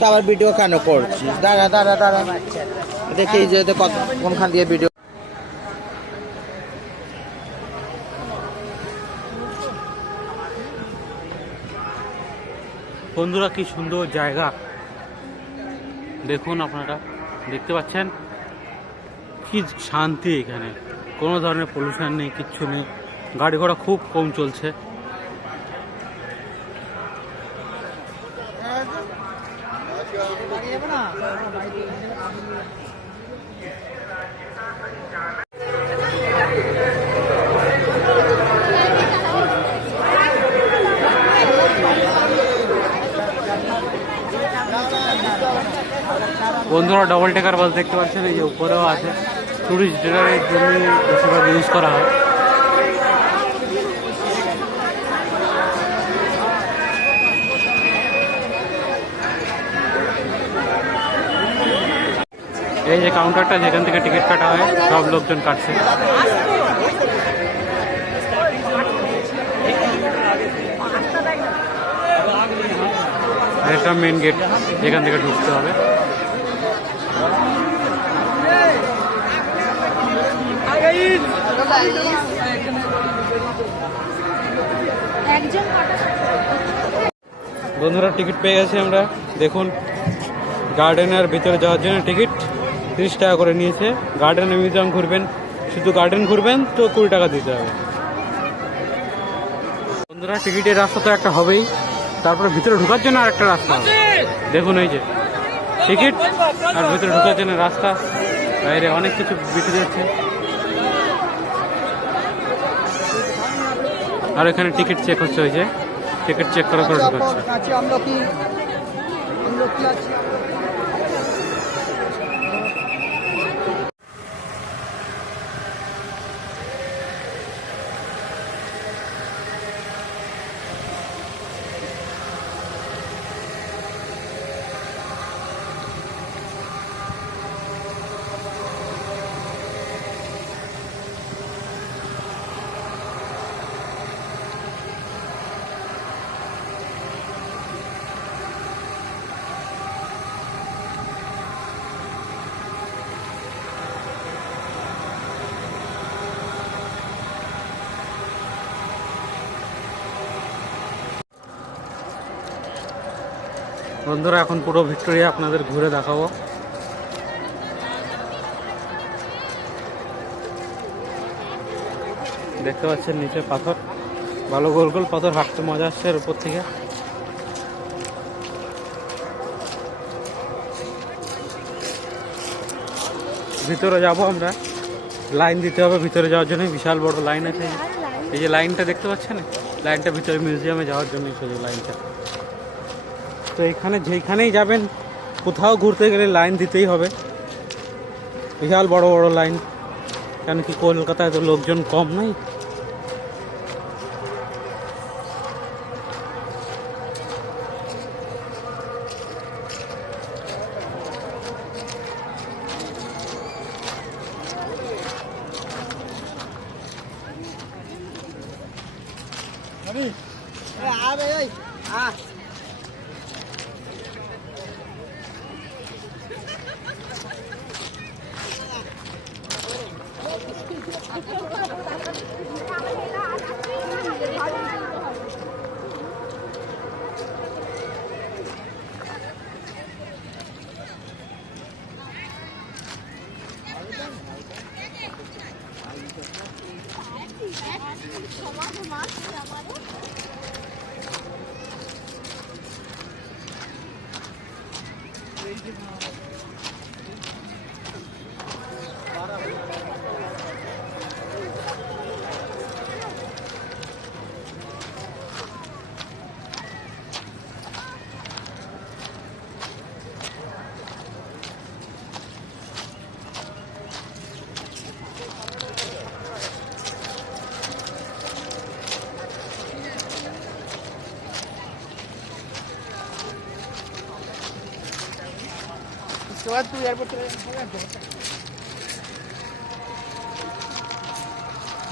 সবার ভিডিও কেন করছিস? দাঁড়া দাঁড়া দাঁড়া, দেখি যে কোনখান দিয়ে ভিডিও। বন্ধুরা কি সুন্দর জায়গা দেখুন, আপনারা দেখতে পাচ্ছেন কি শান্তি। এখানে কোনো ধরনের পলিউশন নেই, কিচ্ছু নেই, গাড়ি ঘোড়া খুব কম চলছে। বন্ধুরা ডবল টেকার বাস দেখতে পাচ্ছেন, এই যে উপরেও আছে। টুরিস্টদের জন্য বেশিরভাগ ইউজ করা হয়। এই যে কাউন্টারটা, যেখান থেকে টিকিট কাটা হয়, সব লোকজন কাটছে। এটা মেন গেট, যেখান থেকে ঢুকতে হবে। বন্ধুরা টিকিট পেয়ে গেছি আমরা। দেখুন, গার্ডেনের ভিতরে যাওয়ার জন্য টিকিট 30 টাকা করে নিয়েছে। গার্ডেনে মিউজিয়াম ঘুরবেন, শুধু গার্ডেন ঘুরবেন তো 20 টাকা দিতে হবে। বন্ধুরা টিকিটের রাস্তা তো একটা হবেই, তারপরে ভিতরে ঢোকার জন্য আর একটা রাস্তা হবে। দেখুন এই যে টিকিট আর ভিতরে ঢোকার জন্য রাস্তা, বাইরে অনেক কিছু বিক্রি হচ্ছে। আর এখানে টিকিট চেক হচ্ছে, ওই যে টিকিট চেক করা করে ঢোকাচ্ছে। বন্ধুরা এখন পুরো ভিক্টোরিয়া আপনাদের ঘুরে দেখাবো। দেখতে পাচ্ছেন নিচে পাথর, ভালো গোল গোল পাথর, হাঁটতে মজা আসছে এর উপর থেকে। ভিতরে যাব আমরা, লাইন দিতে হবে ভিতরে যাওয়ার জন্য। বিশাল বড় লাইন আছে, এই যে লাইনটা দেখতে পাচ্ছেন, লাইনটা ভিতরে মিউজিয়ামে যাওয়ার জন্য শুধু লাইনটা। তো এখানে যেখানেই যাবেন, কোথাও ঘুরতে গেলে লাইন দিতেই হবে, বিশাল বড় বড় লাইন। কেন কি কলকাতায় তো লোকজন কম নাই।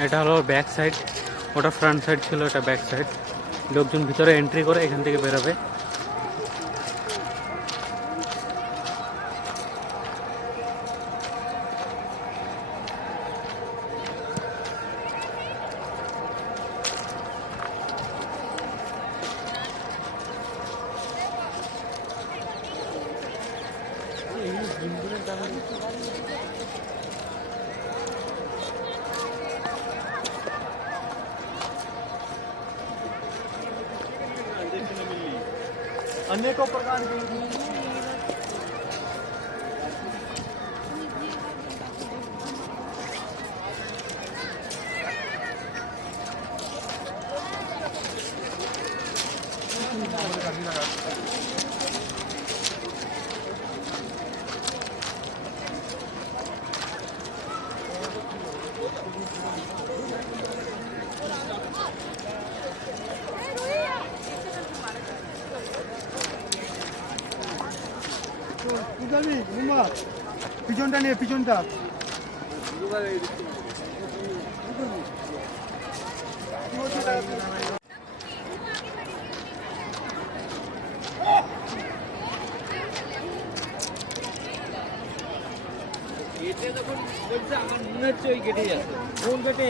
এটা হলো ব্যাক সাইড, ওটা ফ্রন্ট সাইড ছিল, এটা ব্যাক সাইড। লোকজন ভিতরে এন্ট্রি করে এখান থেকে বেরোবে। अनेकों प्रकार की পিছনটা নিয়ে পিছনটা যখন বলছে আমার মনে হচ্ছে ওই কেটে যাচ্ছে কোন কেটে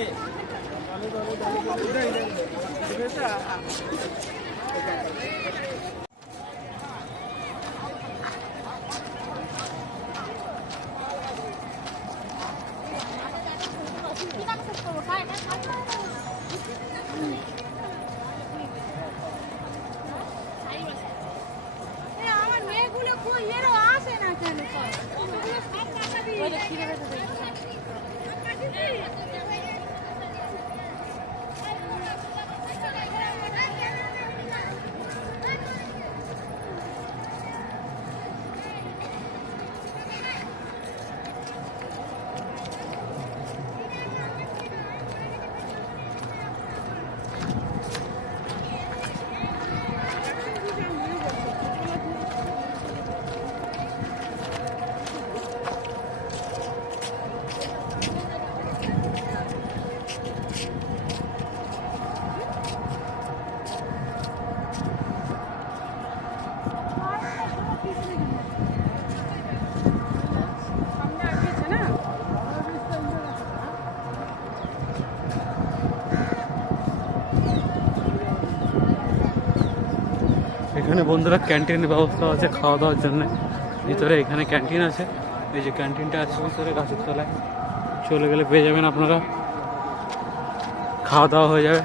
আমার মেয়েগুলো কই এরও আসে না কেন এখানে বন্ধুরা ক্যান্টিনের ব্যবস্থা আছে খাওয়া দাওয়ার জন্য। ভিতরে এখানে ক্যান্টিন আছে, এই যে ক্যান্টিনটা আছে ভিতরে গাছের তলায়, চলে গেলে পেয়ে যাবেন আপনারা, খাওয়া দাওয়া হয়ে যাবে।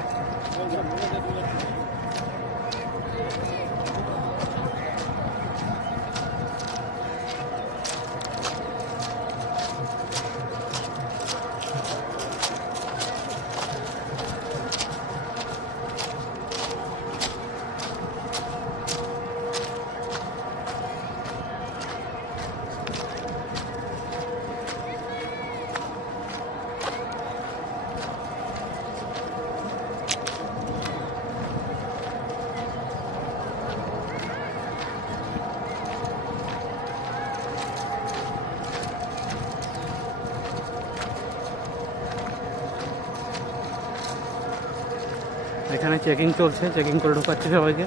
এখানে চেকিং চলছে, চেকিং করে ঢোকাচ্ছে সবাইকে।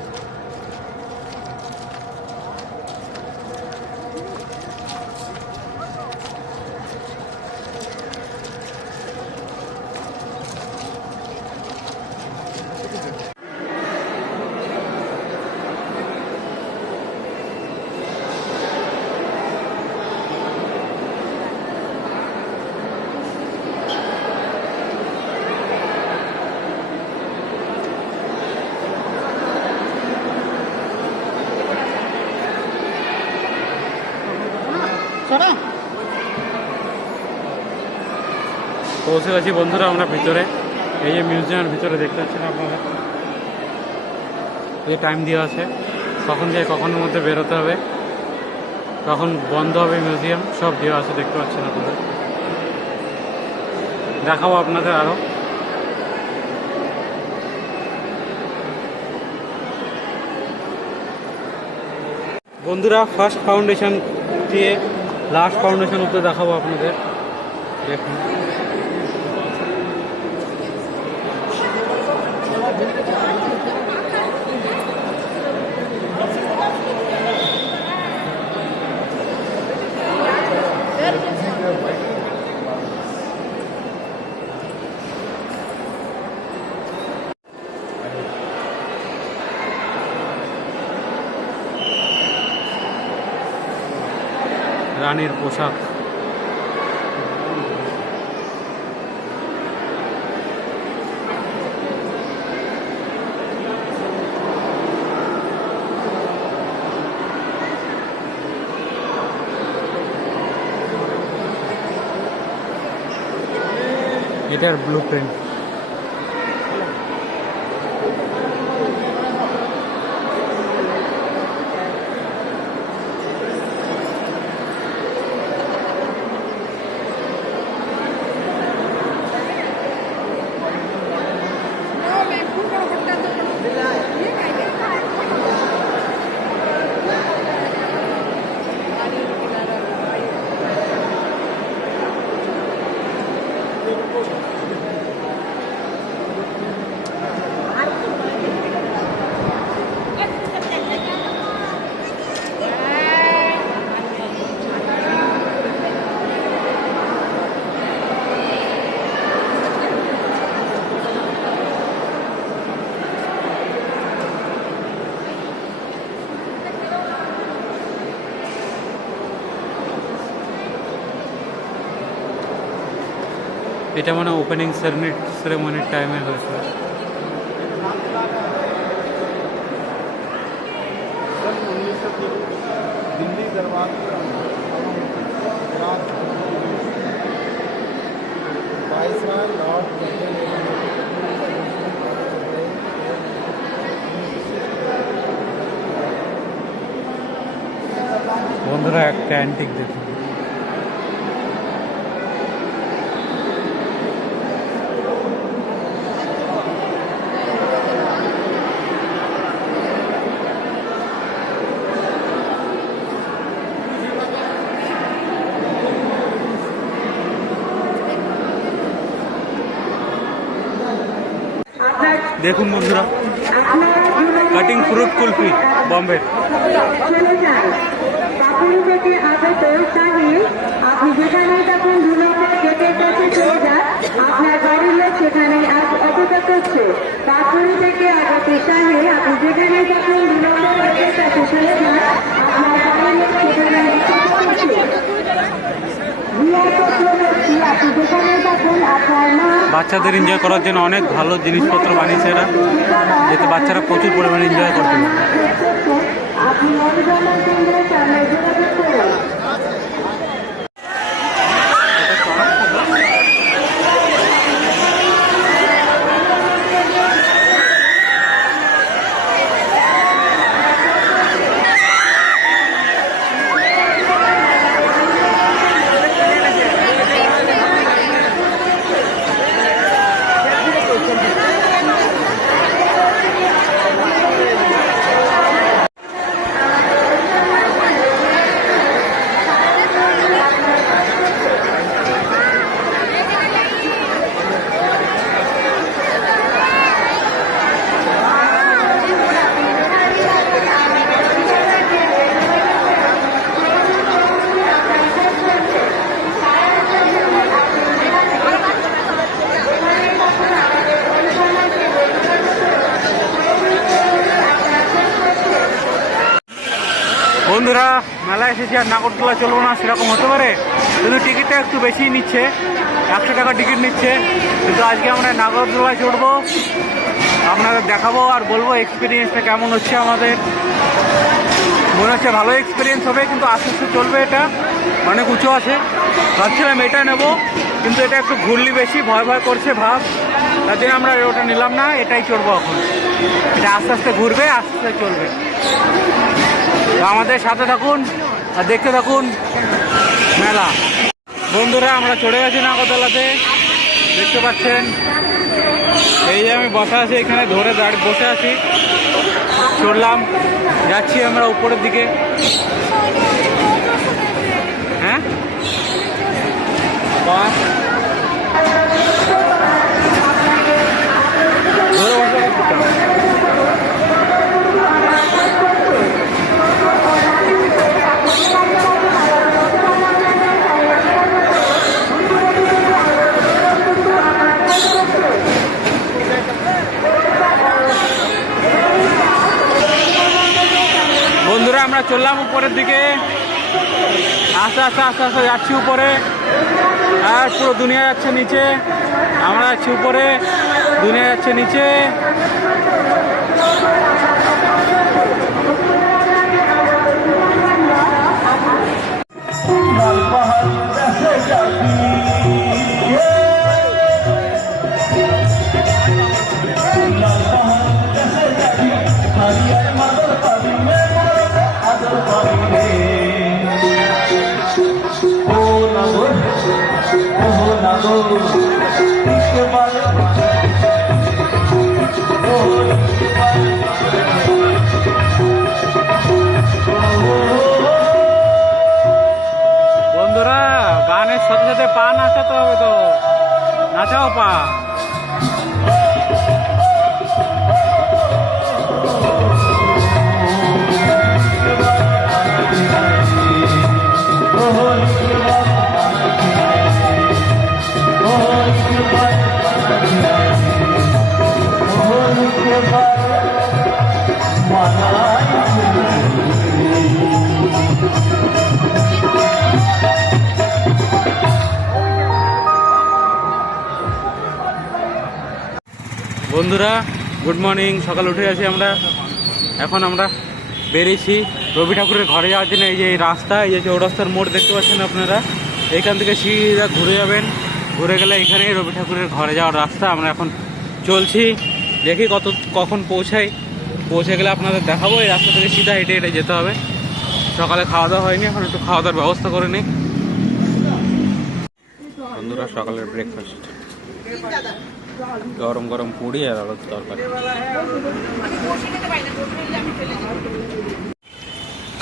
পৌঁছে গেছি বন্ধুরা আমরা ভিতরে, এই যে মিউজিয়ামের ভিতরে দেখতে পাচ্ছেন আপনারা, এই টাইম দেওয়া আছে কখন যায় কখনের মধ্যে বেরোতে হবে, কখন বন্ধ হবে মিউজিয়াম, সব দেওয়া আছে দেখতে পাচ্ছেন আপনারা। দেখাবো আপনাদের আরও। বন্ধুরা ফার্স্ট ফাউন্ডেশন দিয়ে লাস্ট ফাউন্ডেশন উপরে দেখাবো আপনাদের, দেখুন। রানীর পোশাক। এটার ব্লু প্রিন্ট। এটা মানে ওপেনিং সেরেমনির টাইমে হয়েছিল। दिल्ली दरबार वाइसरॉय लॉर्ड বন্ধুরা একটা অ্যান্টিক দেখুন। দেখুন বন্ধুরা, কাটিং ফ্রুট কুলফি বম্বে। চলে যান কাকুরি থেকে আগত শাহী, আপনি যেখানে তখন 2 নম্বর গেটের কাছে চলে যান, আপনার বাড়ির লোক সেখানে অপেক্ষা করছে। কাকুরি থেকে আগত শাহী, আপনি যেখানে তখন 2 নম্বর গেটের কাছে চলে যান, আপনার বাড়ির লোক সেখানে অপেক্ষা করছে। আপনি যেখানে তখন আপনার মা বাচ্চাদের এনজয় করার জন্য অনেক ভালো জিনিসপত্র বানিয়েছে এরা, যাতে বাচ্চারা প্রচুর পরিমাণে এনজয় করতে পারে। আপনি অভিযানের কেন্দ্রের সামনে যোগাযোগ করুন। বন্ধুরা, মেলা এসেছি আর নাগরদোলা চলবো না সেরকম হতে পারে, কিন্তু টিকিটটা একটু বেশি নিচ্ছে, 100 টাকা টিকিট নিচ্ছে। কিন্তু আজকে আমরা নাগরদোলায় চড়বো, আপনাদের দেখাবো আর বলবো এক্সপিরিয়েন্সটা কেমন হচ্ছে আমাদের। মনে হচ্ছে ভালো এক্সপিরিয়েন্স হবে, কিন্তু আস্তে আস্তে চলবে, এটা অনেক উঁচু আছে। ভাবছিলাম এটা নেব, কিন্তু এটা একটু ঘুরলি বেশি ভয় ভয় করছে ভাব, তার জন্য আমরা ওটা নিলাম না, এটাই চড়বো এখন। এটা আস্তে আস্তে ঘুরবে, আস্তে আস্তে চলবে। তো আমাদের সাথে থাকুন আর দেখতে থাকুন মেলা। বন্ধুরা, আমরা চড়ে গেছি নাগরদোলাতে, দেখতে পাচ্ছেন। এই যে আমি বসা আছি, এখানে ধরে দাঁড়িয়ে বসে আছি, চড়লাম, যাচ্ছি আমরা উপরের দিকে। হ্যাঁ, বাহ, ধরে বসে বন্ধুরা, আমরা চললাম উপরের দিকে। আস্তে আস্তে আস্তে আস্তে যাচ্ছি উপরে, আর পুরো দুনিয়া যাচ্ছে নিচে, আমরা যাচ্ছি উপরে, দুনিয়া যাচ্ছে নিচে। বন্ধুরা গানের সাথে সাথে পা নাচাতে হবে তো, নাচাও পা। বন্ধুরা গুড মর্নিং, সকাল উঠে আছি আমরা। এখন আমরা বেরিয়েছি রবি ঠাকুরের ঘরে যাওয়ার জন্য। এই যে এই রাস্তা, এই যে চৌরাস্তার মোড় দেখতে পাচ্ছেন আপনারা, এইখান থেকে সিধা ঘুরে যাবেন, ঘুরে গেলে এখানেই রবি ঠাকুরের ঘরে যাওয়ার রাস্তা। আমরা এখন চলছি, দেখি কখন পৌঁছাই। পৌঁছে গেলে আপনাদের দেখাবো। এই রাস্তা থেকে সিধা হেঁটে হেঁটে যেতে হবে। সকালে খাওয়া দাওয়া হয়নি, এখন একটু খাওয়া দাওয়ার ব্যবস্থা করে নিই। বন্ধুরা সকালের ব্রেকফাস্ট, গরম গরম পুরি আর আলুর তরকারি।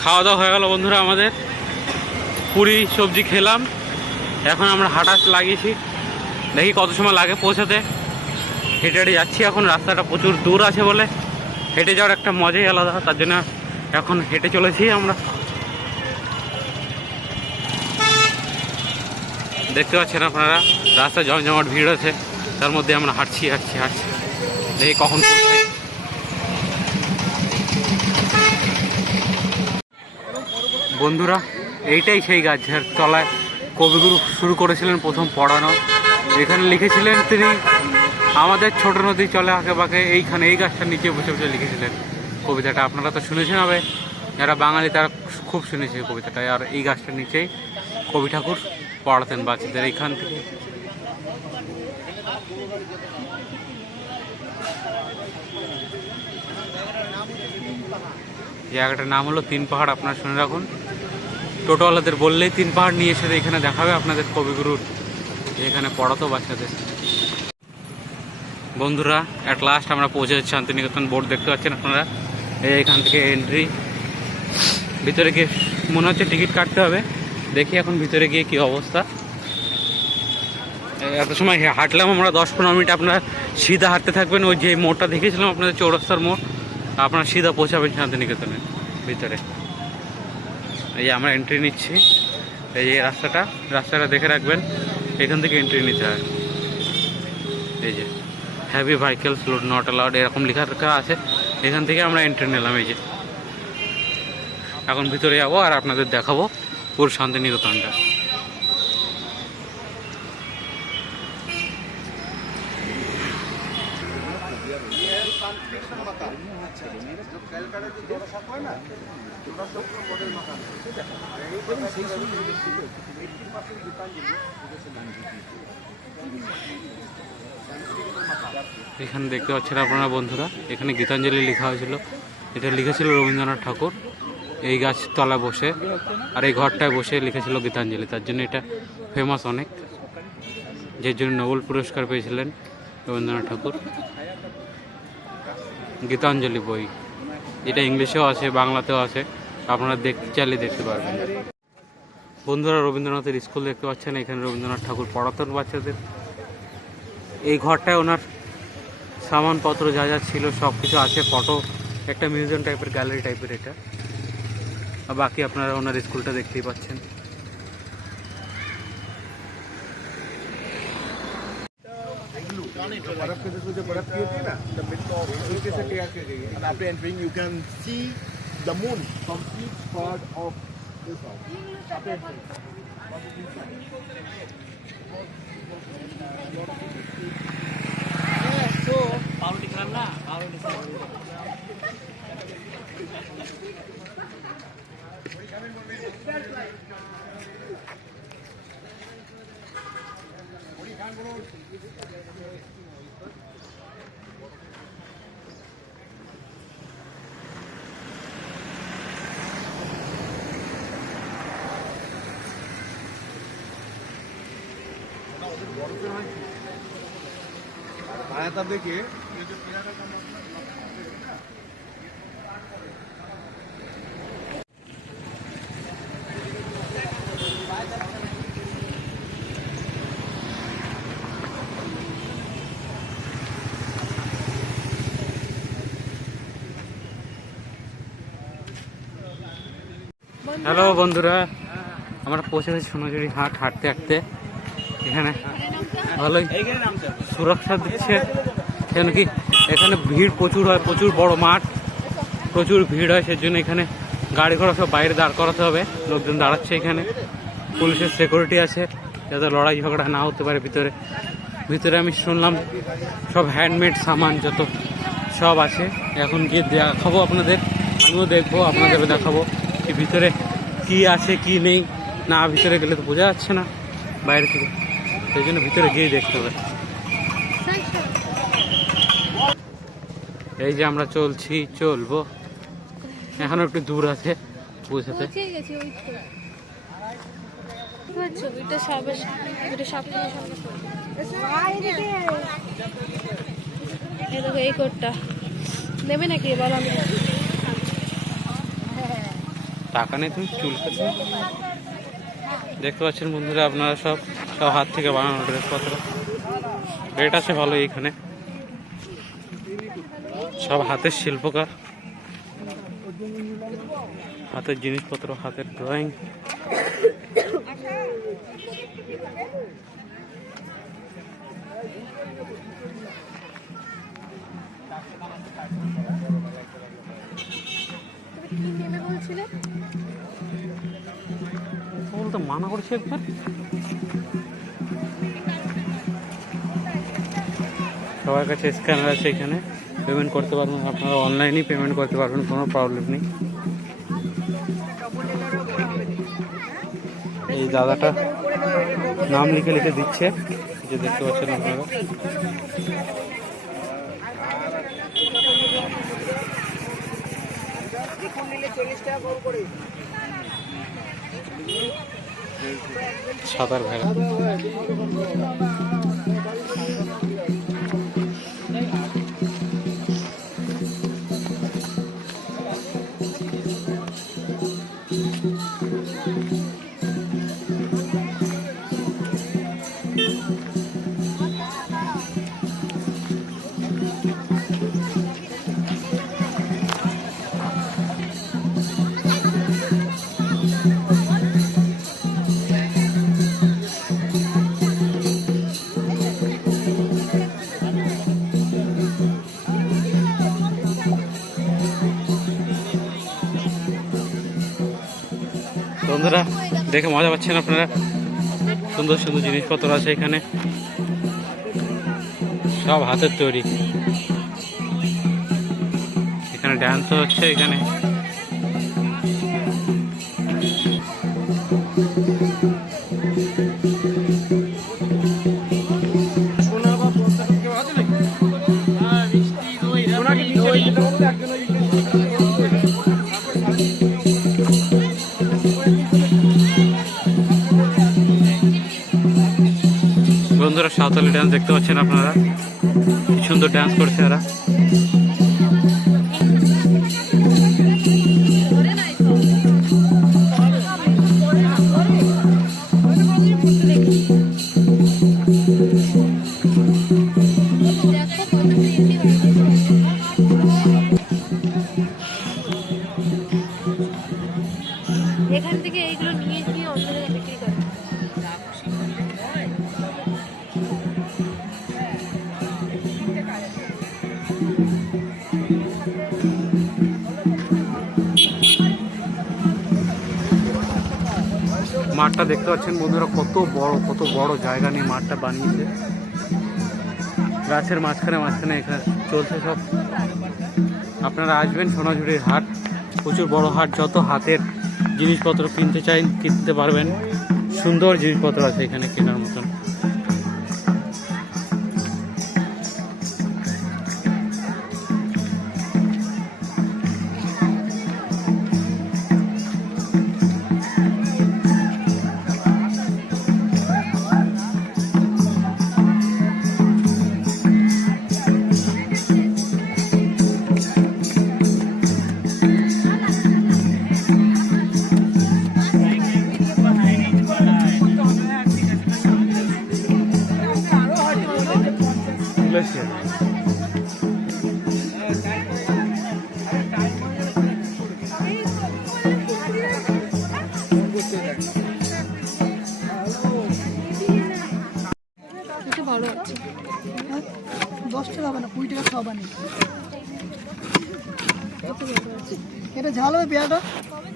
খাওয়া দাওয়া হয়ে গেল বন্ধুরা আমাদের, পুরি সবজি খেলাম। এখন আমরা হাঁটা লাগিয়েছি, দেখি কত সময় লাগে পৌঁছাতে। হেঁটে হেঁটে যাচ্ছি এখন, রাস্তাটা প্রচুর দূর আছে বলে হেঁটে যাওয়ার একটা মজাই আলাদা, তার জন্য এখন হেঁটে চলেছি আমরা। দেখতে পাচ্ছেন আপনারা রাস্তায় জমজমাট ভিড় আছে, তার মধ্যে আমরা হাঁটছি দেখি কখন পৌঁছাই। বন্ধুরা এইটাই সেই গাছ যার তলায় কবিগুরু শুরু করেছিলেন প্রথম পড়ানো। এখানে লিখেছিলেন তিনি, আমাদের ছোট নদী চলে আঁকে বাঁকে, এইখানে এই গাছটার নিচে বসে বসে লিখেছিলেন কবিতাটা। আপনারা তো শুনেছেন হবে, যারা বাঙালি তারা খুব শুনেছে কবিতাটা। আর এই গাছটার নিচেই কবি ঠাকুর পড়াতেন বাচ্চাদের। এইখান থেকে জায়গাটার নাম হলো তিন পাহাড়, আপনারা শুনে রাখুন। টোটোওয়ালাদের বললেই তিন পাহাড় নিয়ে এসে এখানে দেখাবে আপনাদের কবিগুরুর, এখানে পড়াতো বাচ্চাদের। বন্ধুরা অ্যাট লাস্ট আমরা পৌঁছে যাচ্ছি শান্তিনিকেতন। বোর্ড দেখতে পাচ্ছেন আপনারা, এখান থেকে এন্ট্রি। ভিতরে গিয়ে মনে হচ্ছে টিকিট কাটতে হবে, দেখি এখন ভিতরে গিয়ে কি অবস্থা। এত সময় হাঁটলাম আমরা 10-15 মিনিট। আপনারা সিধা হাঁটতে থাকবেন, ওই যে মোড়টা দেখেছিলাম আপনাদের চৌরাস্তার মোড়, আপনারা সিধা পৌঁছাবেন শান্তিনিকেতনের ভিতরে। এই যে আমরা এন্ট্রি নিচ্ছি, এই যে রাস্তাটা দেখে রাখবেন, এখান থেকে এন্ট্রি নিতে হয়। এই যে heavy vehicles load not allowed এরকম লেখা আছে, এখান থেকে আমরা এন্ট্রি নিলাম। এই যে এখন ভিতরে যাবো আর আপনাদের দেখাবো পুরো শান্তিনিকেতনটা। এখানে দেখতে পাচ্ছেন আপনারা বন্ধুরা, এখানে গীতাঞ্জলি লেখা হয়েছিল। এটা লিখেছিল রবীন্দ্রনাথ ঠাকুর এই গাছ তলায় বসে, আর এই ঘরটায় বসে লিখেছিল গীতাঞ্জলি। তার জন্য এটা ফেমাস অনেক, যে জন্য নোবেল পুরস্কার পেয়েছিলেন রবীন্দ্রনাথ ঠাকুর। গীতাঞ্জলি বই, এটা ইংলিশেও আছে, বাংলাতেও আছে, আপনারা চাইলে দেখতে পারবেন। বন্ধুরা রবীন্দ্রনাথের স্কুল দেখতে পাচ্ছেন, এখানে রবীন্দ্রনাথ ঠাকুর পড়াতেন বাচ্চাদের। এই ঘরটায় ওনার সামানপত্র যা যা ছিল সব কিছু আছে, ফটো, একটা মিউজিয়াম টাইপের, গ্যালারি টাইপের এটা। আর বাকি আপনারা ওনার স্কুলটা দেখতেই পাচ্ছেন। बर्फ के जो बर्फ की होती है ना, the middle of हल्के से तैयार की गई है। And after entering, you can see the moon from each part of আয়াতা দেখে হ্যালো বন্ধুরা, আমরা পৌঁছে গেছি সোনাঝুরি হাট। হাঁটতে হাঁটতে এখানে ভালোই সুরক্ষা দিচ্ছে, কেন কি এখানে ভিড় প্রচুর হয়, প্রচুর বড় মাঠ, প্রচুর ভিড় হয়। সেজন্য এখানে গাড়ি ঘোড়া সব বাইরে দাঁড় করাতে হবে। লোকজন দাঁড়াচ্ছে এখানে, পুলিশের সিকিউরিটি আছে যাতে লড়াই ঝগড়া না হতে পারে। ভিতরে আমি শুনলাম সব হ্যান্ডমেড সামান যত সব আছে। এখন গিয়ে দেখাবো আপনাদের, আমিও দেখবো, আপনাদেরও দেখাবো যে ভিতরে কি আছে কি নেই। না ভিতরে গেলে তো বোঝা যাচ্ছে না বাইরে থেকে, সেই জন্য ভিতরে গিয়ে দেখতে হবে। এই যে আমরা চলবো, এখনো একটু দূর আছে পৌঁছাতে। এই কোটটা নেবে নাকি বলো? আমি টাকা নেই, তুমি চুল কাটবে। দেখতে পাচ্ছেন বন্ধুরা আপনারা সব হাত থেকে বানানো ড্রেসপত্র, রেট আছে ভালো। এইখানে সব হাতের শিল্পকার, হাতের জিনিসপত্র, হাতের ড্রয়িং। বলতে মানা করছি একবার। সবার কাছে স্ক্যানার আছে, এখানে পেমেন্ট করতে পারবেন আপনারা, অনলাইনেই পেমেন্ট করতে পারবেন, কোনো প্রবলেম নেই। এই দাদাটা নাম লিখে দিচ্ছে, যে দেখতে পাচ্ছেন আপনারা। সাঁতার ভেড়া বন্ধুরা, দেখে মজা পাচ্ছেন আপনারা। সুন্দর সুন্দর জিনিসপত্র আছে এখানে, সব হাতের তৈরি। এখানে ডান্সও হচ্ছে এখানে। বন্ধুরা, সাঁওতালি ডান্স দেখতে পাচ্ছেন আপনারা, কি সুন্দর ডান্স করছে এরা। এখান থেকে এইগুলো নিয়ে গিয়ে অন্য জায়গায় বিক্রি করে। মাঠটা দেখতে পাচ্ছেন বন্ধুরা, কত বড় জায়গা নিয়ে মাঠটা বানিয়েছে। গাছের মাঝখানে মাঝখানে এখানে চলছে সব। আপনারা আসবেন সোনাঝুরির হাট, প্রচুর বড় হাট। যত হাতের জিনিসপত্র কিনতে চাই কিনতে পারবেন। সুন্দর জিনিসপত্র আছে এখানে কেনার মতন। এটা ভালো আছে। 10 টাকা হবে না, 20 টাকা খাওয়া বানি। এটা ঝাল হবে পেঁয়াজটা?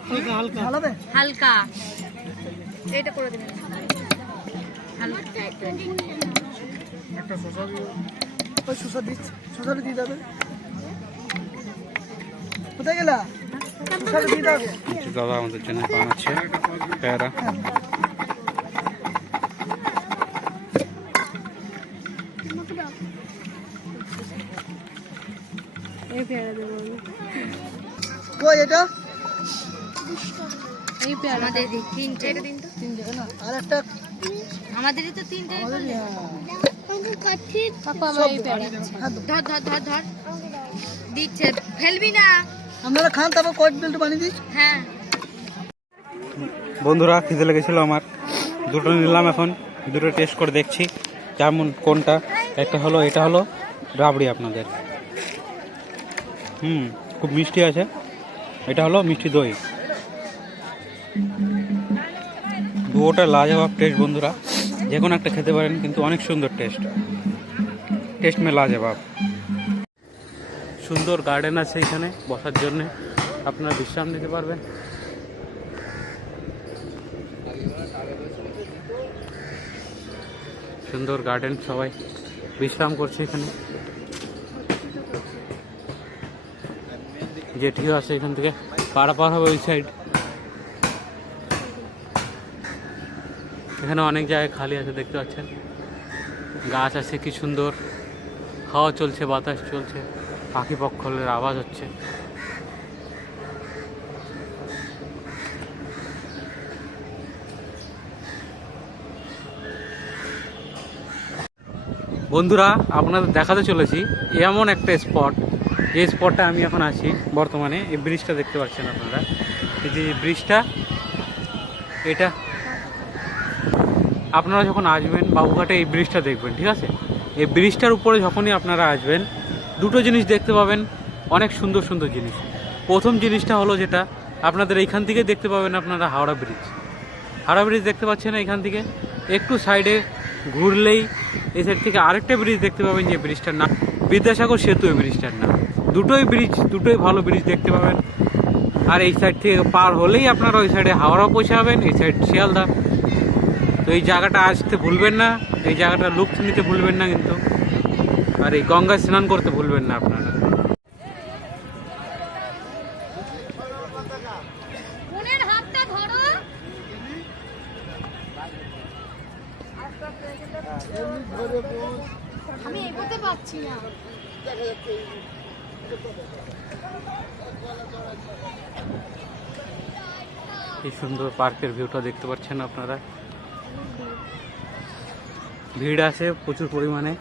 হালকা হালকা ঝাল হবে? হালকা এটা করে দিবেন। ওই শসা দিচ্ছে, শসাটা দিয়ে দেবে। কোথায় গেলা? শসাটা দিয়ে দেবে। দাদা আমাদের জন্য বানাচ্ছে পেয়ারা। এই পেয়ারা দেবো আমি। কই এটা? এই পেয়ারা আমাদের তিনটে। এটা দিন তো। 3 টাকা না, আর একটা আমাদেরই তো তিনটে। আমাদের কাকু আমার এই পেয়ারা। ধর ধর ধর ধর দিচ্ছে, ফেলবি না। আপনারা খান, তারপর কয়েক বেল্ট বানিয়ে দিস। হ্যাঁ বন্ধুরা খিদে লেগেছিল আমার, দুটো নিলাম। এখন দুটো টেস্ট করে দেখছি কেমন কোনটা। একটা হলো, এটা হলো রাবড়ি আপনাদের, খুব মিষ্টি আছে। এটা হলো মিষ্টি দই। দুটোটা লাজবাব টেস্ট বন্ধুরা, যে কোনো একটা খেতে পারেন, কিন্তু অনেক সুন্দর টেস্ট মে লাজবাব। সুন্দর গার্ডেন আছে এখানে বসার জন্যে, আপনারা বিশ্রাম নিতে পারবেন। সুন্দর গার্ডেন, সবাই বিশ্রাম করছে এখানে। জেঠিও আছে, এখান থেকে পারাপার হবে ওই সাইড। এখানে অনেক জায়গায় খালি আছে দেখতে পাচ্ছেন, গাছ আছে, কি সুন্দর হাওয়া চলছে, বাতাস চলছে, পাখি পক্ষের আওয়াজ হচ্ছে। বন্ধুরা আপনাদের দেখাতে চলেছি এমন একটা স্পট, যে স্পটটা আমি এখন আছি বর্তমানে। এই ব্রিজটা দেখতে পাচ্ছেন আপনারা, এই যে ব্রিজটা, এটা আপনারা যখন আসবেন বাবুঘাটে এই ব্রিজটা দেখবেন, ঠিক আছে? এই ব্রিজটার উপরে যখনই আপনারা আসবেন, দুটো জিনিস দেখতে পাবেন, অনেক সুন্দর সুন্দর জিনিস। প্রথম জিনিসটা হলো যেটা আপনাদের এইখান থেকে দেখতে পাবেন, আপনারা হাওড়া ব্রিজ দেখতে পাচ্ছেন। এইখান থেকে একটু সাইডে ঘুরলেই এই সাইড থেকে আরেকটা ব্রিজ দেখতে পাবেন, যে ব্রিজটার নাম বিদ্যাসাগর সেতু। এই ব্রিজটার নাম, দুটোই ভালো ব্রিজ দেখতে পাবেন। আর এই সাইড থেকে পার হলেই আপনারা ওই সাইডে হাওড়া পৌঁছাবেন, এই সাইড শিয়ালদা। তো এই জায়গাটা আসতে ভুলবেন না, এই জায়গাটা লুপ্ত নিতে ভুলবেন না কিন্তু। আর এই গঙ্গায় স্নান করতে ভুলবেন না আপনারা। আমি এগোতে পারছি না। এই সুন্দর পার্কের ভিউটা দেখতে পাচ্ছেন আপনারা। ভিড় আছে প্রচুর পরিমাণে।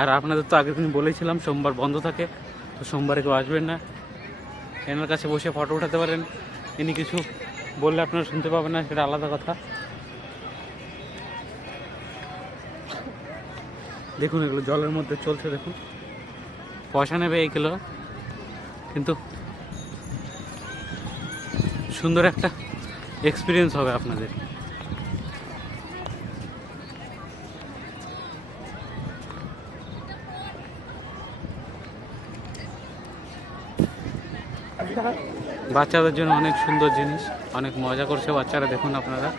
আর আপনাদের তো আগের দিন বলেছিলাম সোমবার বন্ধ থাকে, তো সোমবারে কেউ আসবেন না। এনার কাছে বসে ফটো উঠাতে পারেন, ইনি কিছু বললে আপনারা শুনতে পাবেন না, সেটা আলাদা কথা। দেখুন এগুলো জলের মধ্যে চলছে, দেখুন পয়সা নেবে এইগুলো, কিন্তু সুন্দর একটা এক্সপিরিয়েন্স হবে আপনাদের। বাচ্চাদের জন্য অনেক সুন্দর জিনিস, অনেক মজা করছে বাচ্চারা, দেখুন আপনারা।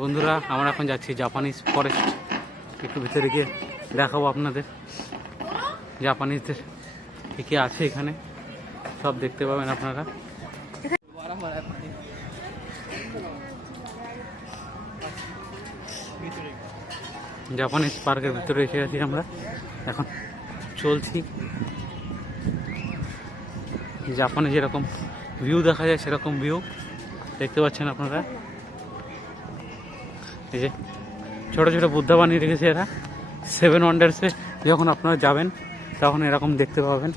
বন্ধুরা আমরা এখন যাচ্ছি জাপানিজ ফরেস্ট, একটু ভিতরে গিয়ে দেখাবো আপনাদের জাপানিজদের কী কী আছে এখানে, সব দেখতে পাবেন আপনারা। জাপানিজ পার্কের ভিতরে এসে গেছি আমরা, এখন চলছি। জাপানে যেরকম ভিউ দেখা যায় সেরকম ভিউ দেখতে পাচ্ছেন আপনারা। এই যে ছোটো ছোটো বুদ্ধা বানিয়ে রেখেছে এরা, 7 ওয়ান্ডার্সে যখন আপনারা যাবেন তখন এরকম দেখতে পাবেন,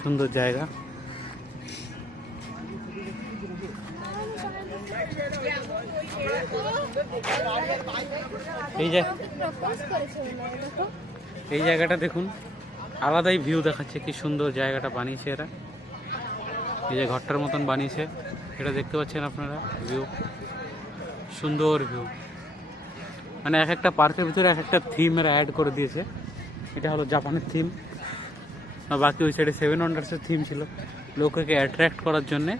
সুন্দর জায়গা। এই জায়গাটা দেখুন, আলাদাই ভিউ দেখাচ্ছে, কি সুন্দর জায়গাটা বানিয়েছে এরা। এই যে ঘরটার মতন বানিয়েছে, এটা দেখতে পাচ্ছেন আপনারা, ভিউ সুন্দর ভিউ। মানে এক একটা পার্কের ভিতরে এক একটা থিম এরা অ্যাড করে দিয়েছে। এটা হলো জাপানের থিম, আর বাকি ওই সাইডে 7 ওয়ান্ডার্সের থিম ছিল, লোককে অ্যাট্রাক্ট করার জন্যে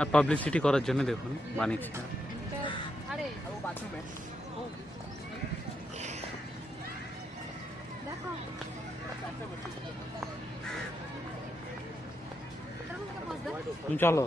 আর পাবলিসিটি করার জন্য দেখুন বানিয়েছে। চলো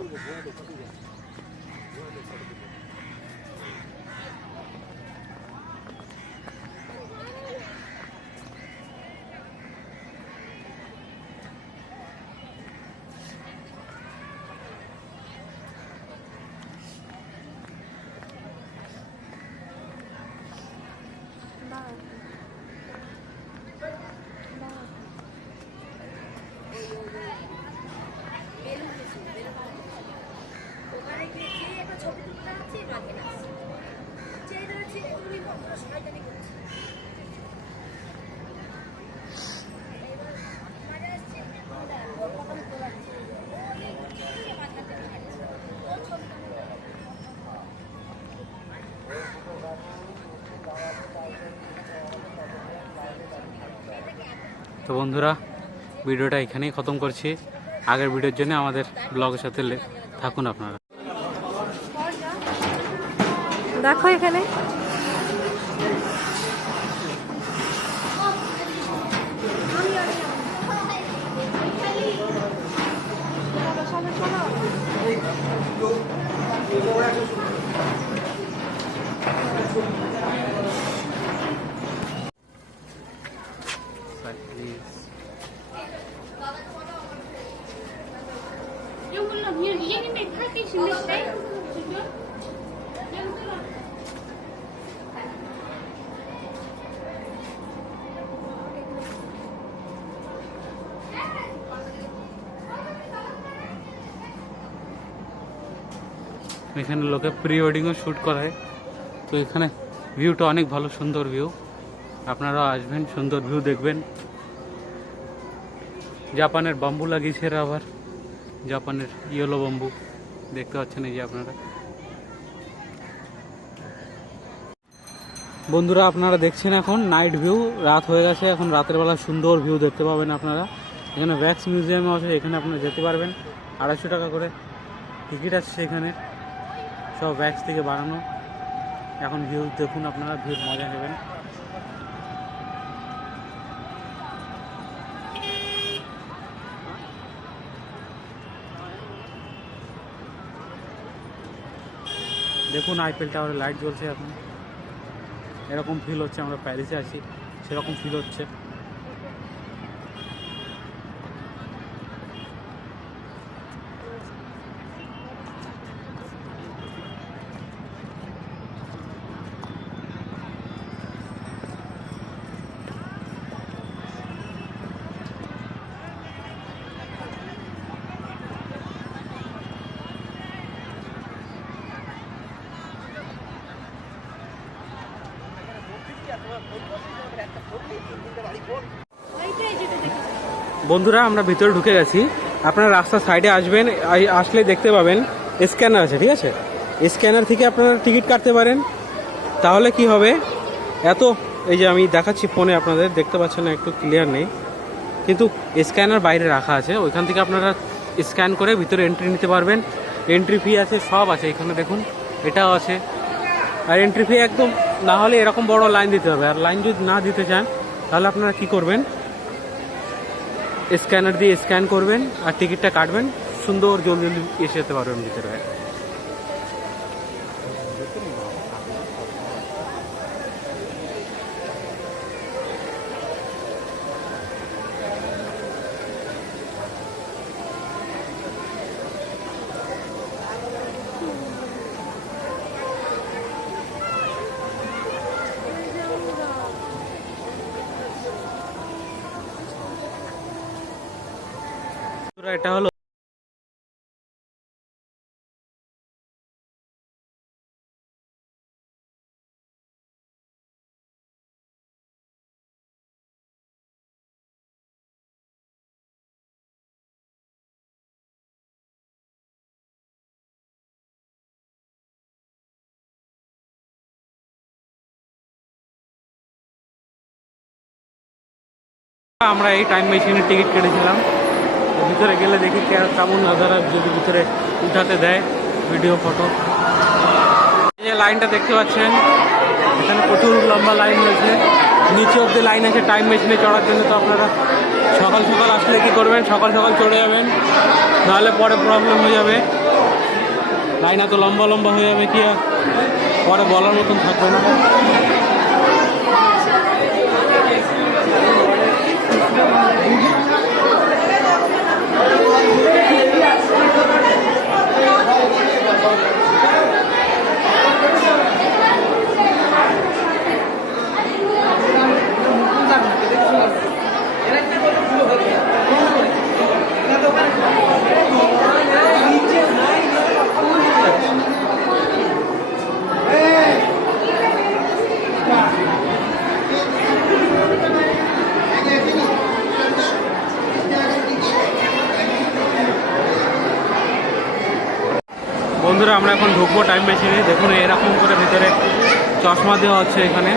তো বন্ধুরা ভিডিওটা এখানেই খতম করছি। আগের ভিডিওর জন্য আমাদের ব্লগের সাথে থাকুন আপনারা। দেখো এখানে এখানে লোকে প্রি ওয়েডিংও শ্যুট করায়। তো এখানে ভিউটা অনেক ভালো, সুন্দর ভিউ, আপনারাও আসবেন, সুন্দর ভিউ দেখবেন। জাপানের বাম্বু লাগিয়েছে এরা, আবার জাপানের ইয়েলো বাম্বু দেখতে পাচ্ছেন এই যে আপনারা। বন্ধুরা আপনারা দেখছেন এখন নাইট ভিউ, রাত হয়ে গেছে, এখন রাতের বেলা সুন্দর ভিউ দেখতে পাবেন আপনারা। এখানে ভ্যাক্স মিউজিয়ামও আছে, এখানে আপনারা যেতে পারবেন, 250 টাকা করে টিকিট আসছে এখানে, সব ভ্যাক্স থেকে বানানো। এখন ভিউ দেখুন আপনারা, ভিউর মজা নেবেন। দেখুন আইফেল টাওয়ারে লাইট জ্বলছে এখন, এরকম ফিল হচ্ছে আমরা প্যারিসে আছি, সেরকম ফিল হচ্ছে। বন্ধুরা আমরা ভিতরে ঢুকে গেছি, আপনারা রাস্তার সাইডে আসবেন, আসলে দেখতে পাবেন স্ক্যানার আছে, ঠিক আছে? স্ক্যানার থেকে আপনারা টিকিট কাটতে পারেন। তাহলে কি হবে, এত এই যে আমি দেখাচ্ছি ফোনে, আপনাদের দেখতে পাচ্ছেন না, একটু ক্লিয়ার নেই, কিন্তু স্ক্যানার বাইরে রাখা আছে, ওইখান থেকে আপনারা স্ক্যান করে ভিতরে এন্ট্রি নিতে পারবেন। এন্ট্রি ফি আছে, সব আছে এখানে দেখুন, এটাও আছে। আর এন্ট্রি ফি একদম না হলে এরকম বড় লাইন দিতে হবে। আর লাইন যদি না দিতে চান তাহলে আপনারা কি করবেন, স্ক্যানার দিয়ে স্ক্যান করবেন আর টিকিটটা কাটবেন, সুন্দর জলদি জলদি এসে যেতে পারবেন ভিতরে। এটা হলো আমরা এই টাইম মেশিনের টিকিট কেটেছিলাম। ভিতরে গেলে দেখি কেমন নজারা, যদি ভিতরে উঠাতে দেয় ভিডিও ফটো। এই যে লাইনটা দেখতে পাচ্ছেন, এখানে প্রচুর লম্বা লাইন রয়েছে, নিচে অব্দি লাইন আছে টাইম মেশিনে চড়ার জন্য। তো আপনারা সকাল সকাল আসলে কি করবেন, সকাল সকাল চড়ে যাবেন, নাহলে পরে প্রবলেম হয়ে যাবে। লাইন এত লম্বা লম্বা হয়ে যাবে কি আর পরে বলার মতন থাকবে না। বন্ধুরা, আমরা এখন ঢুকবো টাইম মেশিনে। দেখুন এরকম করে ভিতরে চশমা দেওয়া হচ্ছে, এখানে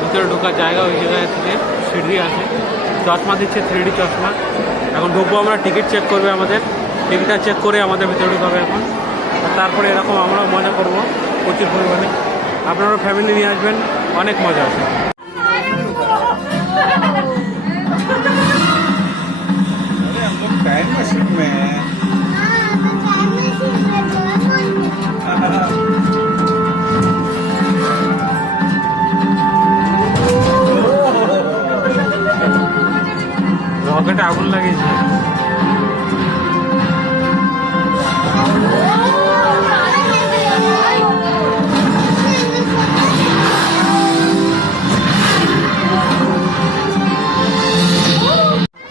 ভিতরে ঢোকার জায়গা, ওই জায়গায় থেকে সিঁড়ি আছে, চশমা দিচ্ছে, 3D চশমা। এখন ঢুকবো আমরা, টিকিট চেক করবে আমাদের, টিকিটটা চেক করে আমাদের ভিতরে ঢুকাবে এখন। আর তারপরে এরকম আমরাও মজা করব প্রচুর পরিমাণে। আপনারা ফ্যামিলি নিয়ে আসবেন, অনেক মজা আছে। टाइम मशीन में রকেটে আগুন লাগিয়েছে।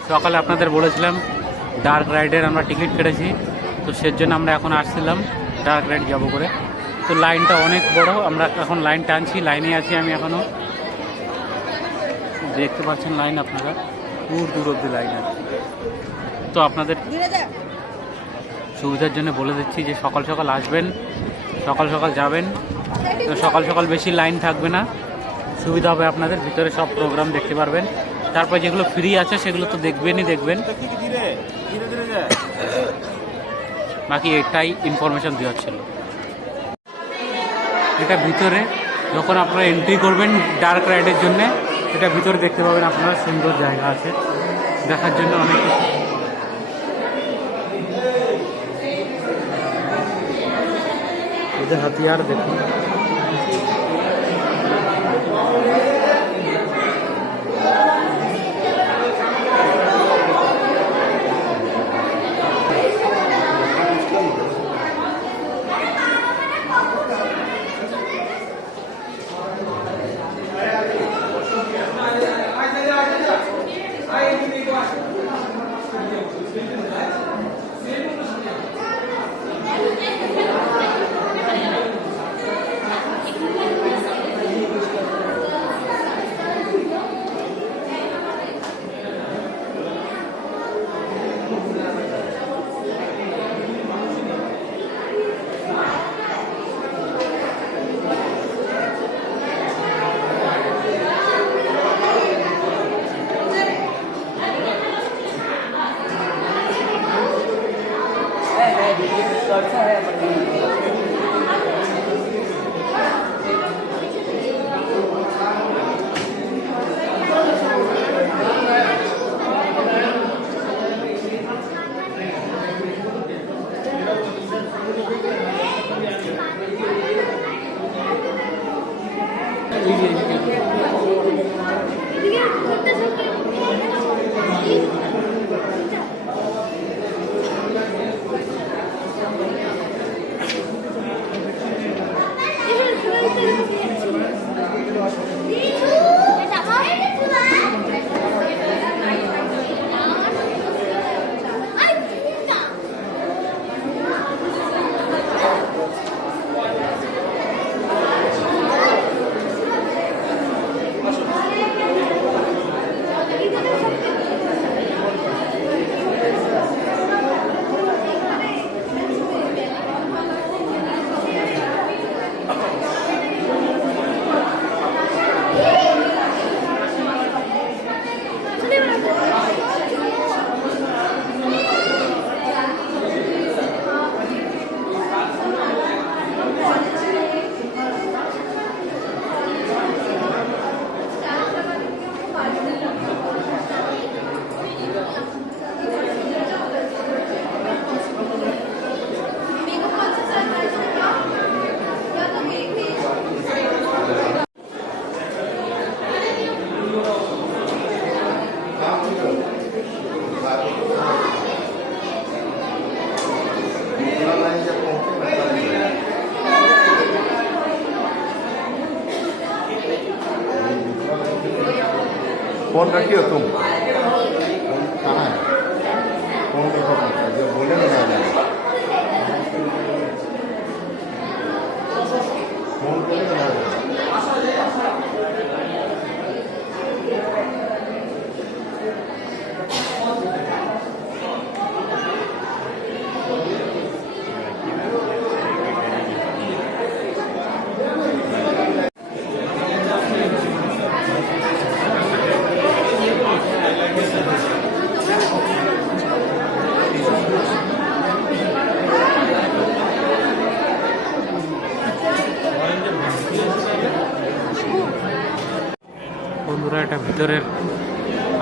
সকালে আপনাদের বলেছিলাম ডার্ক রাইডের আমরা টিকিট কেটেছি, তো সের জন্য আমরা এখন আসছিলাম ডার্ক রাইড যাব করে। তো লাইনটা অনেক বড়, আমরা এখন লাইন টানছি, লাইনে আছি আমি এখনও। দেখতে পাচ্ছেন লাইন আপনারা, দূর দূর অব্দি লাইন আছে। তো আপনাদের সুবিধার জন্য বলে দিচ্ছি যে সকাল সকাল আসবেন, সকাল সকাল যাবেন। তো সকাল সকাল বেশি লাইন থাকবে না, সুবিধা হবে আপনাদের, ভিতরে সব প্রোগ্রাম দেখতে পারবেন। তারপর যেগুলো ফ্রি আছে সেগুলো তো দেখবেনই দেখবেন। বাকি এটাই ইনফরমেশন দেওয়া ছিল। এটা ভিতরে যখন আপনারা এন্ট্রি করবেন ডার্ক রাইডের জন্য, এটা ভিতরে দেখতে পাবেন আপনারা, সুন্দর জায়গা আছে দেখার জন্য অনেক কিছু। এই যে হাতিয়ার দেখুন, फोन रखी हो तुम? कहाँ है फोन देखो जो बोले ना फोन बोले ना বন্ধুরা এটা ভিতরের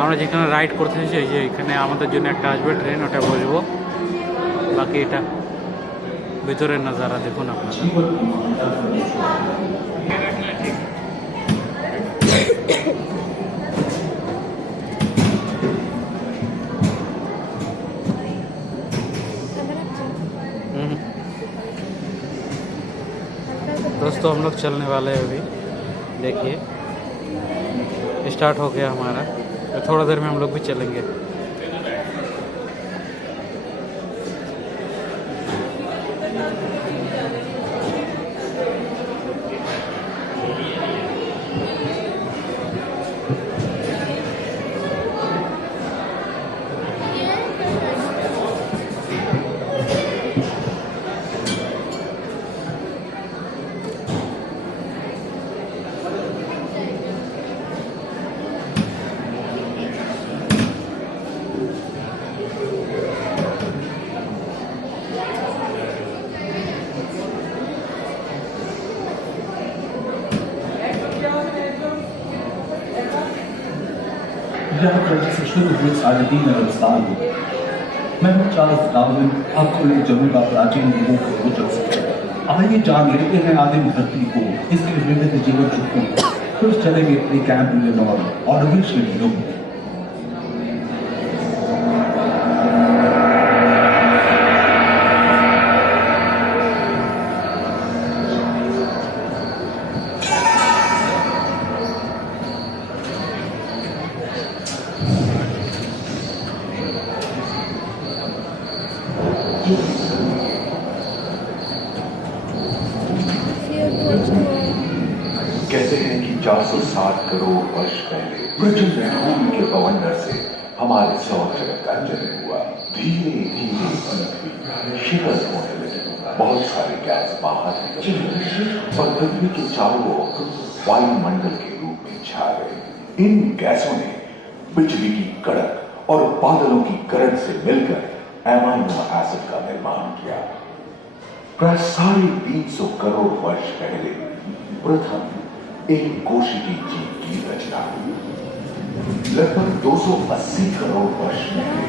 আমরা যেখানে রাইড করতে এসেছি এই যে এখানে আমাদের জন্য একটা আসবে ট্রেন, ওটা বসবো। বাকি এটা ভিতরের নাজারা দেখুন আপনারা। दोस्तों हम लोग चलने वाले हैं अभी, देखिए स्टार्ट हो गया हमारा, तो थोड़ा देर में हम लोग भी चलेंगे। यहाँ रजिस्ट्रेशन शुरू हुए 3.5 अरब साल हो गए। मैं चार्ल्स डार्विन आपको ले जाऊंगा प्राचीन युगों के रोचक सफर। आइए जान लेते हैं आदिम धरती को, इसके विविध जीवन चक्रों को। फिर चलेंगे प्री कैंप लेनॉर और विश्व युग में। कहते हैं कि 460 करोड़ वर्ष पहले प्रचंड भूमि के बवंडर से हमारे सौर जगत का जन्म हुआ। धीरे धीरे शिखर होने लगे, बहुत सारे गैस बाहर निकले और पृथ्वी के चारों ओर वायुमंडल के रूप में छा गए। इन गैसों ने बिजली की कड़क और बादलों की करंट से मिलकर एमाइनो एसिड का निर्माण किया। प्राय 350 करोड़ वर्ष पहले प्रथम एक कोशिकीय जीव की रचना हुई। लगभग 280 करोड़ वर्ष पहले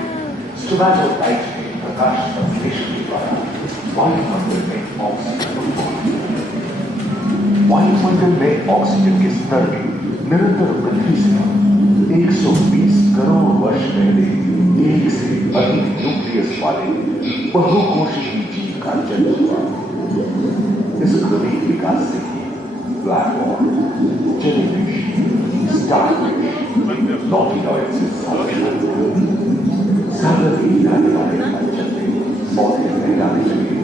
स्टोमैटोलाइट ने प्रकाश संश्लेषण के द्वारा वायुमंडल में ऑक्सीजन के स्तर में निरंतर वृद्धि से 120 करोड़ वर्ष पहले एक से अधिक न्यूक्लियस वाले बहुकोशिकीय जीव का जन्म हुआ। इस क्रमिक विकास से ब्लैक होल, जेलीफिश, स्टारफिश, नॉटिलॉइड से सागर में जाने वाले अंचल में पौधे फैलाने लगे।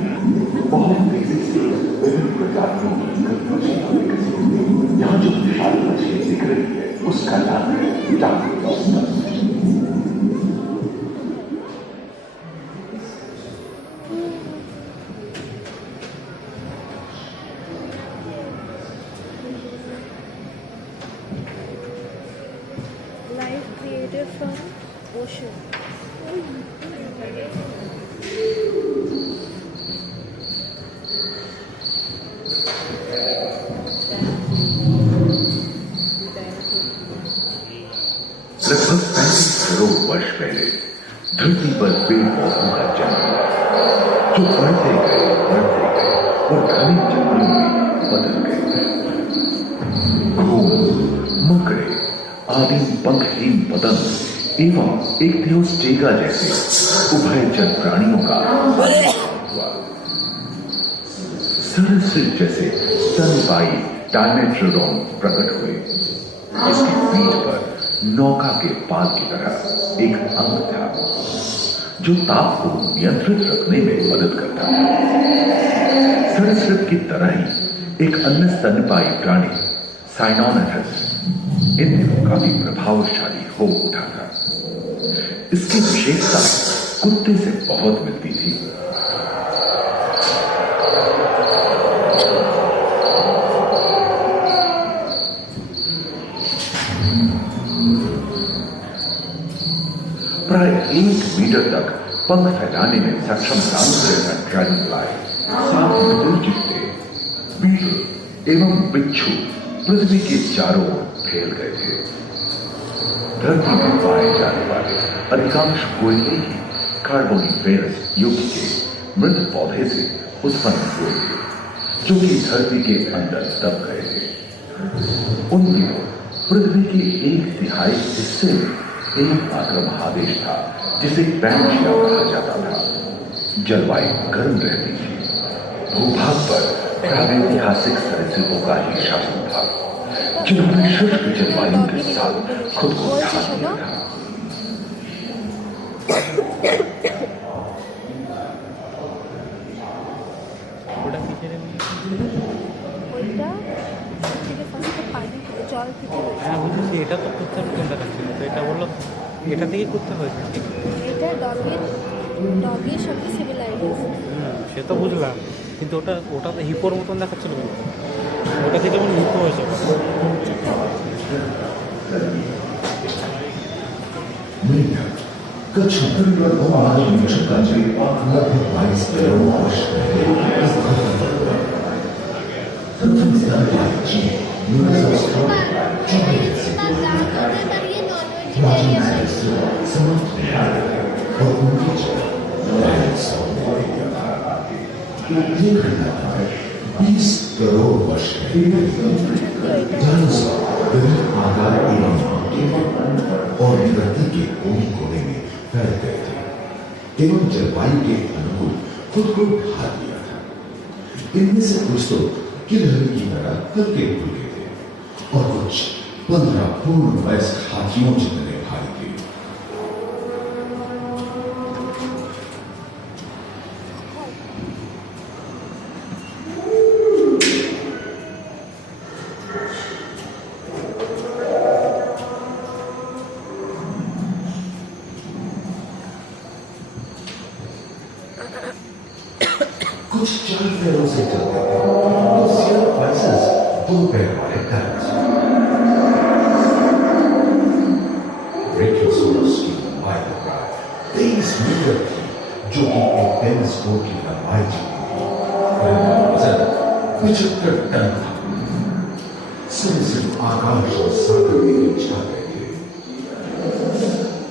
बहुत तेजी से विभिन्न प्रजातियों की मछलियां विकसित हुई। यहाँ जो विशाल मछली दिख रही है उसका नाम है टांगी lobster. Life created from ocean. लगभग 35 करोड़ वर्ष पहले धरती पर पेड़ पौधों का जन्म हुआ, जो बढ़ते गए और घने जंगलों में बदल गए। घूम, मकड़े, आदिम पंखहीन पतंग एवं एक थियोस्टेगा जैसे उभयचर प्राणियों का हुआ। सरसिर जैसे स्तनपायी डायमेट्रोडॉन प्रकट हुए, जिसकी पीठ पर नौका के पाल की तरह एक अंग था जो ताप को नियंत्रित रखने में मदद करता था। सरीसृप की तरह ही एक अन्य स्तनपायी प्राणी साइनोनेथस इन दिनों काफी प्रभावशाली हो उठा था। इसकी विशेषता कुत्ते से बहुत मिलती थी। प्राय 1 मीटर तक पंख फैलाने में सक्षम ड्रैगन फ्लाई, साथ ही दिलचिट्टे, बीटल एवं बिच्छू पृथ्वी के चारों ओर फैल गए थे। धरती में पाए जाने वाले अधिकांश कोयले ही कार्बोनिफेरस युग के मृत पौधे से उत्पन्न हुए थे, जो कि धरती के अंदर दब गए थे। उन दिनों पृथ्वी के 1/3 हिस्से में एकमात्र महादेश था जिसे पैंजिया कहा जाता था। जलवायु गर्म रहती थी। भूभाग पर प्रागैतिहासिक सरीसृपों का ही शासन था, जिन्होंने शुष्क जलवायु के साथ खुद को ढाल लिया था। হ্যাঁ বুঝেছি, এটা তো করতে হবে কোনটা রাখছিল, তো এটা বললো এটা থেকে করতে হয়েছে। এটা ডগের সাথে সিভিলাইজ। সে তো বুঝলাম, কিন্তু ওটা তো হিপোর মতন দেখাচ্ছিল, ওটা থেকে মানে হিপো হয়েছে। करोड़ वर्ष डायनासोर विभिन्न आकार एवं और धरती के कोने कोने में फैल गए थे एवं जलवायु के अनुकूल खुद को ढाल दिया था। इनमें से कुछ तो गिलहरी की तरह हल्के फुल्के थे और कुछ 15 पूर्ण वयस्क हाथियों जितने भारी थे। कुछ 4 पैरों से चलते थे, तो सियार फाइसेस 2 पैर वाले डायनासोर। ब्रेकियोसोरस की लंबाई लगभग 23 मीटर थी, जो कि एक टेनिस-बॉल की लंबाई जितनी थी। उनका वजन 75 टन था। सिर्फ आकाश और सागर में ही छा गए थे।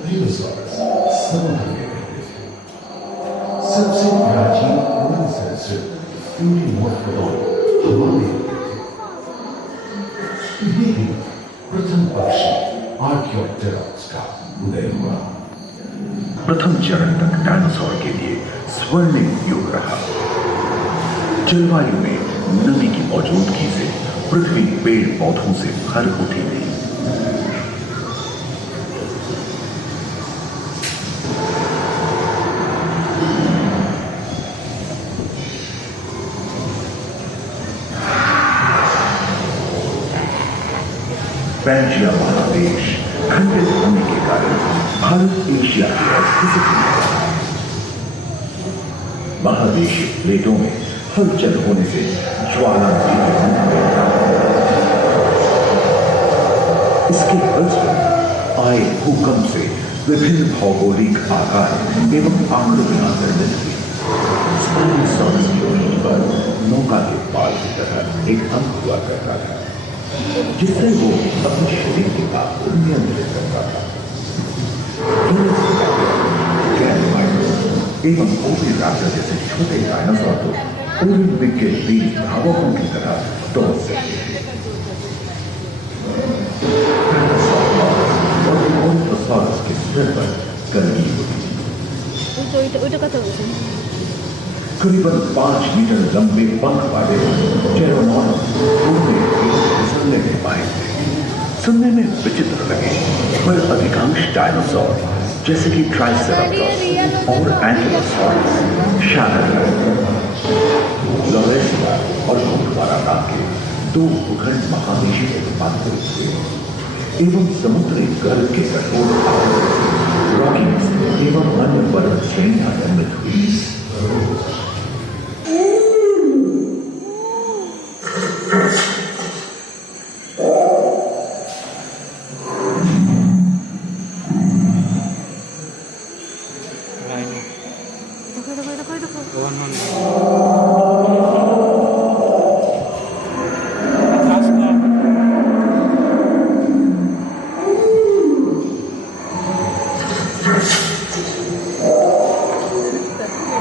ब्रेकियोसोरस समुद्र में रहते थे। सबसे प्राचीन उड़न सरीसृप यूनिमोर्फोडॉन हवा में रहते थे। यही प्रथम पक्षी आर्कियोप्टेरॉप्स का उदय हुआ। प्रथम चरण तक डायनासोर के लिए स्वर्णिम युग रहा। जलवायु में नमी की मौजूदगी से पृथ्वी पेड़ पौधों से भर उठी थी। पैंजिया महादेश खंडित होने के कारण भारत एशिया के स्थित महादेशीय प्लेटों में हलचल होने से ज्वालामुखी इसके फलस्वरूप आए भूकंप से विभिन्न भौगोलिक आकार एवं आकृतियां निर्मित हुई। स्पाइनोसॉरस की ओर पर नौका के पाल की तरह एक अंग हुआ करता था, जिससे वो अपने शरीर के ताप को नियंत्रित करता था। एवं ओविराप्टर जैसे छोटे डायनासोर को ओलंपिक के वीर धावकों की तरह दौड़ सकते थे। और ओलिम्पसॉरस के सिर पर गंदगी होती थी। करीबन 5 मीटर लंबे पंख वाले फिसलने में पाए थे। सुनने में विचित्र लगे, पर पर अधिकांश डायनासोर जैसे कि ट्राइसेराटोप्स और एंकिलोसॉरस शामिल हैं। लॉरेशिया और गोंडवाना नाम के दो भूखंड महादेशी में रूपांतरित हुए एवं समुद्री गर्भ के कठोर रॉकीज एवं अन्य पर्वत श्रेणियां निर्मित हुई।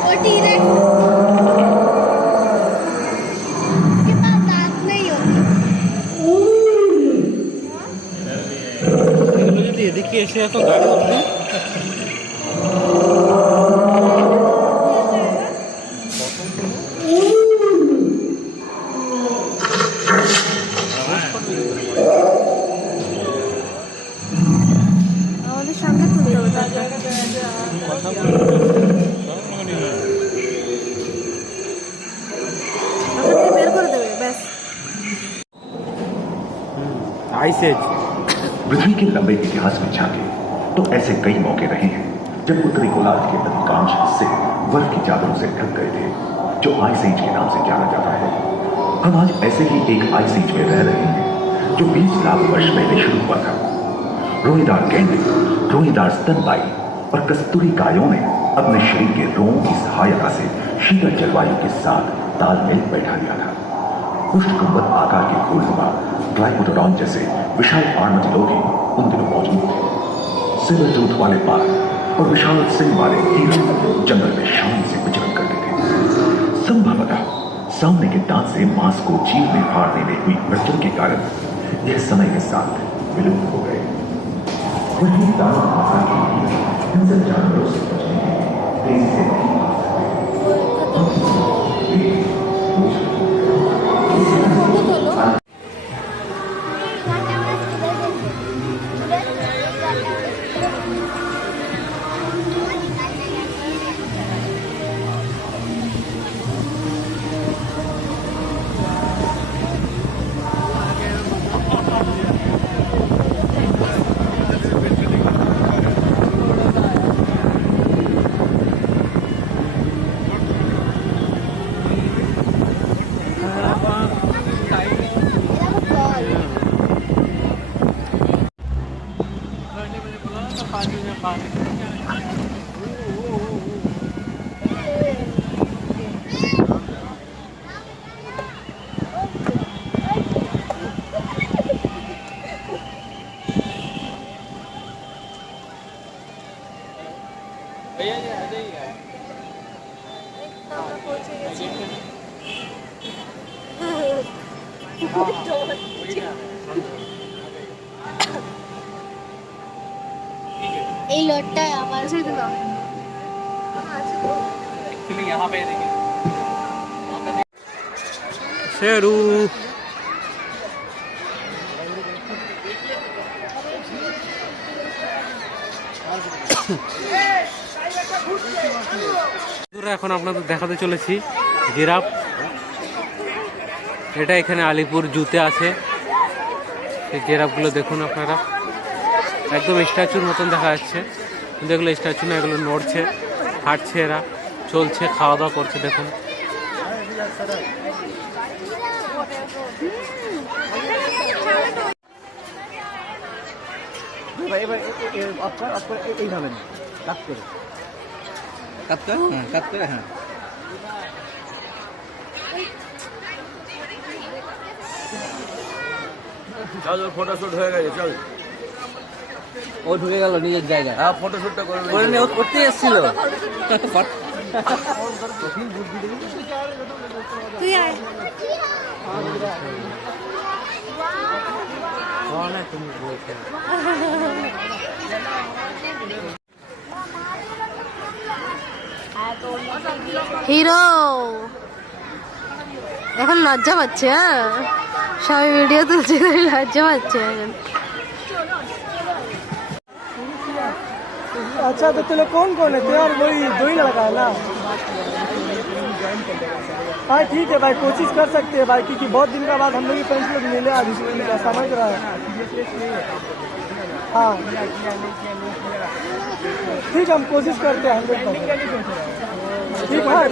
वो टी-रेक्स के पास दांत नहीं होते। এগুলো যদি এদিকে এসে এত গাড়ি উঠবে আমাদের সামনে তুলতে হবে তারপর। আমাকে বের করে দেবে ব্যাস। आइस एज पृथ्वी के लंबे इतिहास में झांके तो ऐसे कई मौके रहे हैं जब उत्तरी गोलार्ध के अधिकांश हिस्से बर्फ की चादरों से ढक गए थे, जो आइस एज के नाम से जाना जाता है। हम आज ऐसे ही एक आइस एज में रह रहे हैं जो 20 लाख वर्ष पहले शुरू हुआ था। रोएदार गेंडे, रोएदार स्तनपायी और कस्तूरी गायों ने अपने शरीर के रोमों की सहायता से शीतल जलवायु के साथ तालमेल बैठा लिया था। पुष्ट गुंबद आकार के फूलनुमा ग्लाइकोडोडॉन जैसे विशाल आर्madillo भी उन दिनों मौजूद थे। सिल्वर टूथ वाले बाघ और विशाल सिंह वाले हिरण जंगल में शान से विचरण करते थे। संभवतः सामने के दांत से मांस को जीव में फाड़ने में हुई मृत्यु के कारण यह समय के साथ विलुप्त हो गए। वही दानव आकार के हिंसक जानवरों से बचने के लिए तेजी से नहीं भाग এই লটটা আমার সাথে দাও। शेरू এখন আপনাদের দেখাতে চলেছি জিরাফ। এটা এখানে আলিপুর জুতে আছে। এই জিরাফগুলো দেখুন আপনারা, একদম স্ট্যাচুর মতন দেখা যাচ্ছে, কিন্তু এগুলো স্ট্যাচু না, এগুলো নড়ছে, হাঁটছে, এরা চলছে, খাওয়া দাওয়া করছে। দেখুন এইভাবে কাট করে কাট করে হ্যাঁ চল ফটোশুট হয়ে গেছে, চল। ও ঢুকে গেল নিজের জায়গায়। হ্যাঁ, ফটোশুটটা করে ও করতে এসেছিল। তুই আয়। হিরো এখন লজ্জা পাচ্ছে। হ্যাঁ, সবাই ভিডিও তুলছে, লজ্জা পাচ্ছে এখন। अच्छा तो तुम लोग कौन कौन है? यार वही 2 ही लड़का है ना? हाँ ठीक है भाई, कोशिश कर सकते हैं भाई, क्योंकि बहुत दिन के बाद हम लोग भी फ्रेंड्स लोग मिले आज, इसलिए समझ रहा है। हाँ ठीक है, हम कोशिश करते हैं 100%। ठीक है।